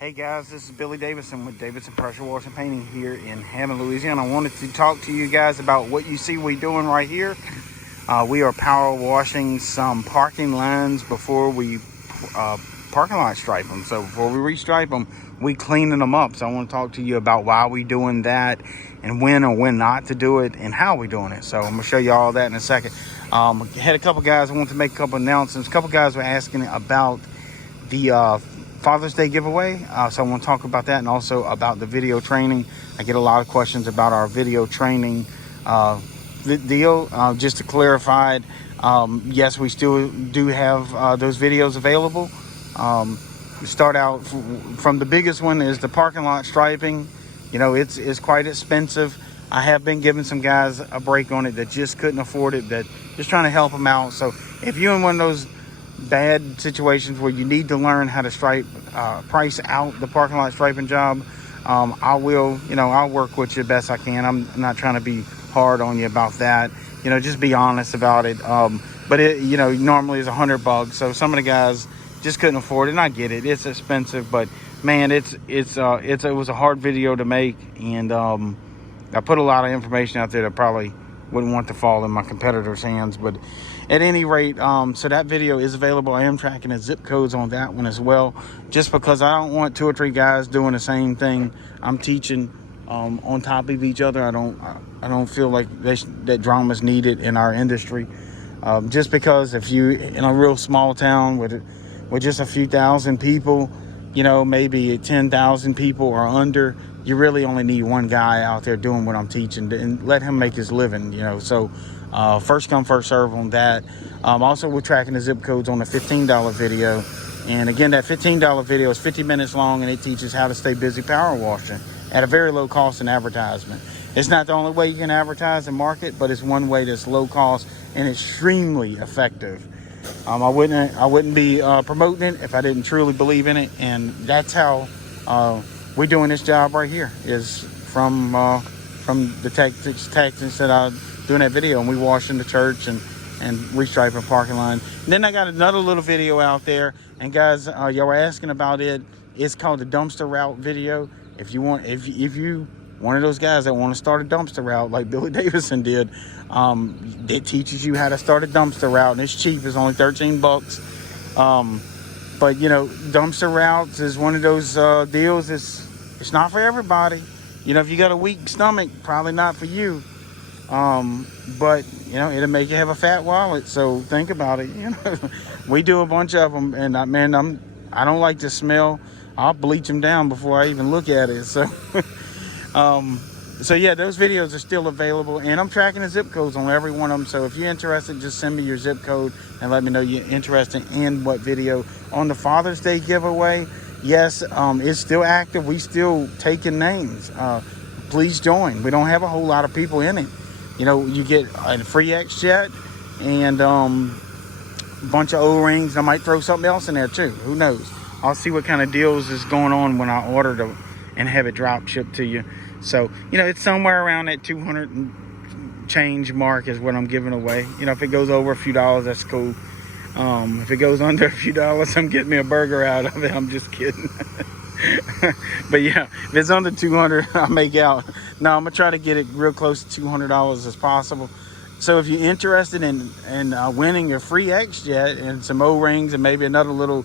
Hey guys, this is Billy Davidson with Davidson Pressure Washing Painting here in Hammond, Louisiana. I wanted to talk to you guys about what you see we doing right here. We are power washing some parking lines before we parking lot stripe them. So before we restripe them, we cleaning them up. So I want to talk to you about why we doing that and when or when not to do it and how we doing it. So I'm going to show you all that in a second. Had a couple guys, I want to make a couple announcements. A couple guys were asking about the Father's Day giveaway, so I want to talk about that and also about the video training. I get a lot of questions about our video training deal. Just to clarify, yes, we still do have those videos available. We start out from the biggest one is the parking lot striping. You know, it's quite expensive. I have been giving some guys a break on it that just couldn't afford it, that just trying to help them out. So if you're in one of those bad situations where you need to learn how to stripe, price out the parking lot striping job, I'll work with you best I can. I'm not trying to be hard on you about that. You know, just be honest about it. But it, normally is $100. So some of the guys just couldn't afford it, and I get it. It's expensive, but man, it was a hard video to make, and I put a lot of information out there that probably wouldn't want to fall in my competitors' hands. But at any rate, so that video is available. I am tracking the zip codes on that one as well, just because I don't want 2 or 3 guys doing the same thing I'm teaching on top of each other. I don't feel like that drama is needed in our industry. Just because if you in a real small town with just a few thousand people, maybe 10,000 people or under, you really only need one guy out there doing what I'm teaching and let him make his living. So first come, first serve on that. Also, we're tracking the zip codes on the $15 video. And again, that $15 video is 50 minutes long, and it teaches how to stay busy power washing at a very low cost in advertisement. It's not the only way you can advertise and market, but it's one way that's low cost and extremely effective. I wouldn't be promoting it if I didn't truly believe in it, and that's how we're doing this job right here, is from the tactics that I do in that video, and we washing the church and restriping parking line. And then I got another little video out there, and guys, y'all were asking about it. It's called the dumpster route video. If you one of those guys that want to start a dumpster route like Billy Davidson did, it teaches you how to start a dumpster route, and it's cheap. It's only $13. But dumpster routes is one of those deals. It's not for everybody. If you got a weak stomach, probably not for you. But it'll make you have a fat wallet. So think about it. We do a bunch of them, and I don't like the smell. I'll bleach them down before I even look at it. So. So yeah, those videos are still available, and I'm tracking the zip codes on every one of them. So if you're interested, just send me your zip code and let me know you're interested in what video. On the Father's Day giveaway, yes, it's still active. We still taking names. Please join. We don't have a whole lot of people in it. You get a free X-Jet and a bunch of O-rings. I might throw something else in there too. Who knows? I'll see what kind of deals is going on when I order them and have it drop shipped to you. So it's somewhere around that 200 and change mark is what I'm giving away. If it goes over a few dollars, that's cool. If it goes under a few dollars, I'm getting me a burger out of it. I'm just kidding. But yeah, if it's under 200, I'll make out. No, I'm gonna try to get it real close to $200 as possible. So if you're interested in winning your free X-Jet and some O-rings and maybe another little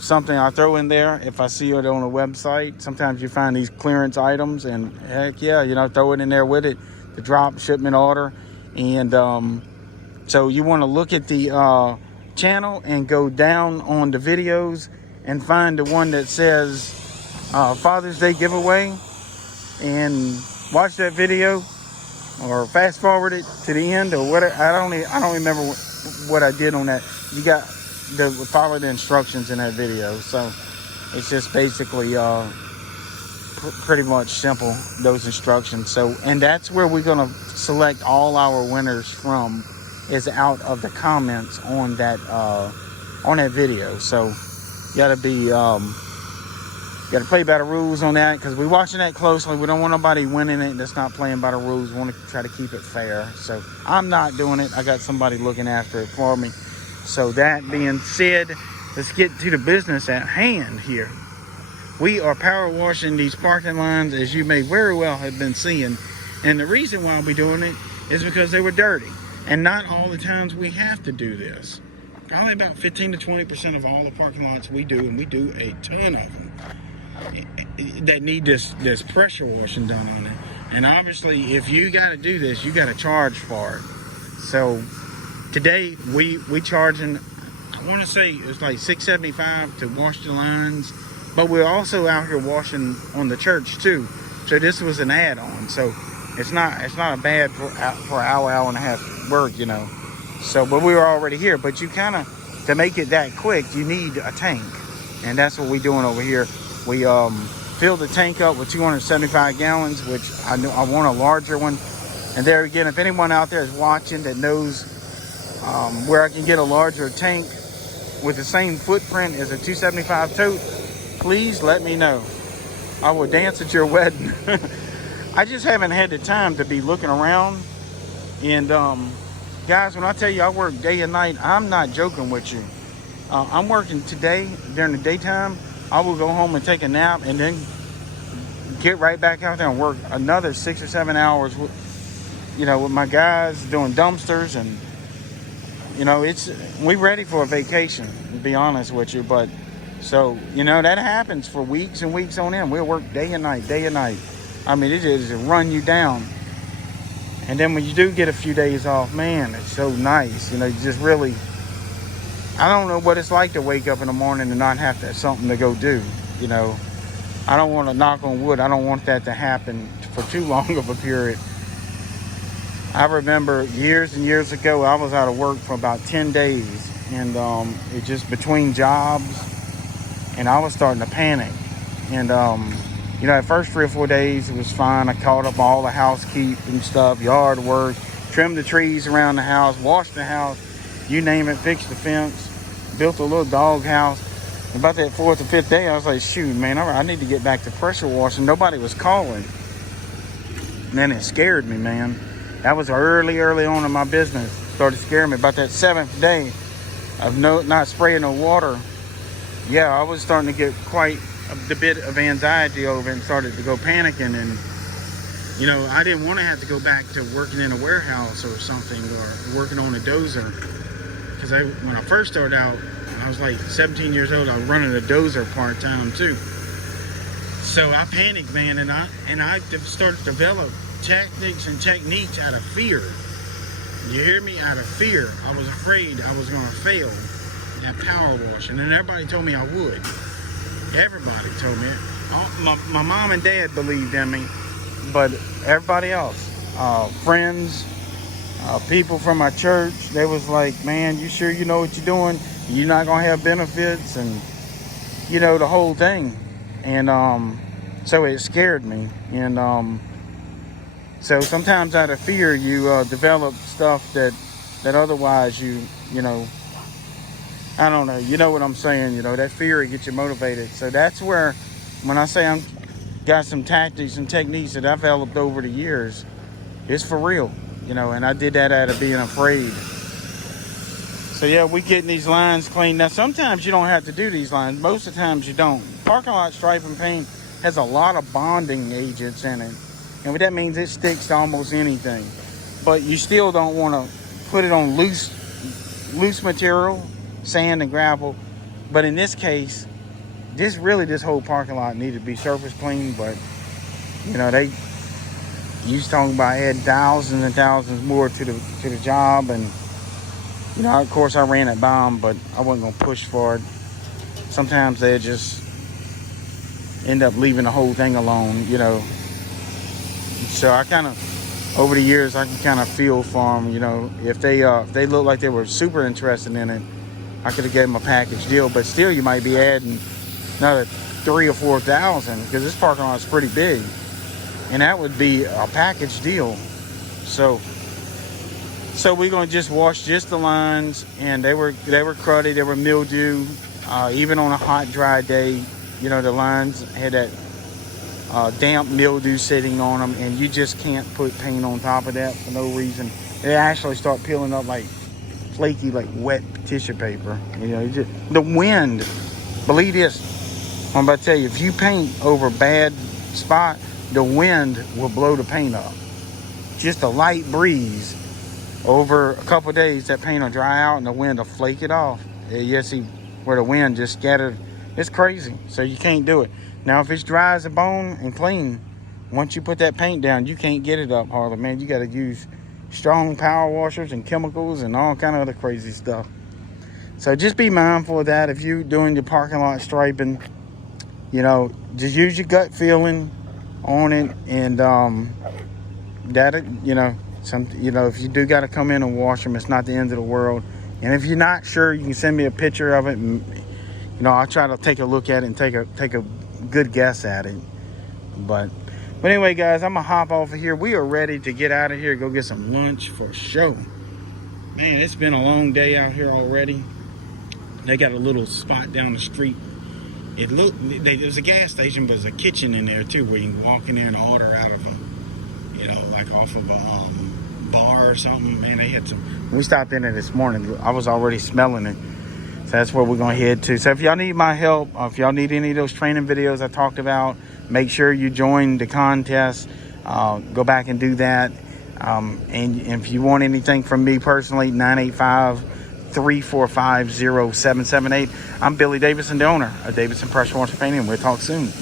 something I throw in there, if I see it on a website, sometimes you find these clearance items, and heck yeah, throw it in there with it, the drop shipment order. And so you want to look at the channel and go down on the videos and find the one that says Father's Day giveaway, and watch that video or fast forward it to the end or whatever. I don't remember what I did on that. You got follow the instructions in that video. So it's just basically pretty much simple, those instructions. So, and that's where we're going to select all our winners from, is out of the comments on that video. So you got to play by the rules on that, because we're watching that closely. We don't want nobody winning it that's not playing by the rules. We want to try to keep it fair. So I'm not doing it. I got somebody looking after it for me. So that being said, let's get to the business at hand here. We are power washing these parking lines, as you may very well have been seeing. And the reason why we're doing it is because they were dirty. And not all the times we have to do this. Probably about 15 to 20% of all the parking lots we do, and we do a ton of them, that need this pressure washing done on it. And obviously, if you got to do this, you got to charge for it. So today we charging, I want to say it's like $6.75 to wash the lines, but we're also out here washing on the church too. So this was an add-on. So it's not a bad for hour and a half work, you know. So, but we were already here. But you kind of, to make it that quick, you need a tank, and that's what we're doing over here. We filled the tank up with 275 gallons, which I want a larger one. And there again, if anyone out there is watching that knows where I can get a larger tank with the same footprint as a 275 tote, please let me know. I will dance at your wedding. I just haven't had the time to be looking around. And guys, when I tell you I work day and night, I'm not joking with you. I'm working today during the daytime. I will go home and take a nap and then get right back out there and work another 6 or 7 hours with, you know, with my guys doing dumpsters. And you know, we ready for a vacation, to be honest with you. But so, you know, that happens for weeks and weeks on end. We'll work day and night. I mean, it just run you down. And then when you do get a few days off, man, it's so nice. You know, you just really, I don't know what it's like to wake up in the morning and not have to have something to go do. You know, I don't want to, knock on wood, I don't want that to happen for too long of a period. I remember years and years ago, I was out of work for about 10 days. And it just between jobs, and I was starting to panic. And you know, at first 3 or 4 days, it was fine. I caught up all the housekeeping stuff, yard work, trimmed the trees around the house, washed the house, you name it, fixed the fence, built a little dog house. About that 4th or 5th day, I was like, shoot, man, I need to get back to pressure washing. Nobody was calling. And then it scared me, man. That was early on in my business. Started scaring me. About that 7th day of not spraying no water, yeah, I was starting to get quite a bit of anxiety over it and started to go panicking. And you know, I didn't want to have to go back to working in a warehouse or something, or working on a dozer, because when I first started out, I was like 17 years old, I was running a dozer part-time too. So I panicked, man, and I started to develop tactics and techniques out of fear. You hear me? Out of fear. I was afraid I was going to fail at power washing, and everybody told me I would. Everybody told me it. My mom and dad believed in me, but everybody else, friends, people from my church, they was like, man, you sure you know what you're doing? You're not going to have benefits, and, you know, the whole thing. And so it scared me. And so sometimes out of fear, you develop stuff that otherwise you know, I don't know, you know what I'm saying, you know, that fear gets you motivated. So that's where, when I say I'm got some tactics and techniques that I've developed over the years, it's for real, you know, and I did that out of being afraid. So yeah, we getting these lines cleaned. Now sometimes you don't have to do these lines, most of the times you don't. Parking lot striping paint has a lot of bonding agents in it, and what that means, it sticks to almost anything. But you still don't want to put it on loose material, sand and gravel. But in this case, this whole parking lot needed to be surface clean. But you know, you was talking about adding thousands and thousands more to the job. And you know, of course I ran it by them, but I wasn't gonna push for it. Sometimes they just end up leaving the whole thing alone, you know. So I kind of, over the years, I can kind of feel for them, you know. If they look like they were super interested in it, I could have gave them a package deal. But still, you might be adding another 3,000 or 4,000, because this parking lot is pretty big, and that would be a package deal. So we're gonna just wash just the lines, and they were cruddy, they were mildew. Even on a hot, dry day, you know, the lines had that damp mildew sitting on them, and you just can't put paint on top of that for no reason. It actually start peeling up like flaky, like wet tissue paper. You know, the wind, believe this, I'm about to tell you, if you paint over a bad spot, the wind will blow the paint up. Just a light breeze over a couple of days, that paint will dry out and the wind will flake it off. You see where the wind just scattered. It's crazy. So you can't do it. Now, if it's dry as a bone and clean, once you put that paint down, you can't get it up hardly, man. You got to use strong power washers and chemicals and all kind of other crazy stuff. So just be mindful of that. If you're doing your parking lot striping, you know, just use your gut feeling on it, and that, you know, if you do got to come in and wash them, it's not the end of the world. And if you're not sure, you can send me a picture of it, and you know, I'll try to take a look at it and take a good guess at it. But anyway, guys, I'm gonna hop off of here. We are ready to get out of here, go get some lunch for sure. Man, it's been a long day out here already. They got a little spot down the street. There's a gas station, but there's a kitchen in there too, where you can walk in there and order out of a, you know, like off of a bar or something. Man, they had some. When we stopped in there this morning, I was already smelling it. So that's where we're gonna head to. So if y'all need my help, if y'all need any of those training videos I talked about, make sure you join the contest. Go back and do that. And if you want anything from me personally, 985-345-0778. I'm Billy Davidson, the owner of Davidson Pressure Washer Painting. We'll talk soon.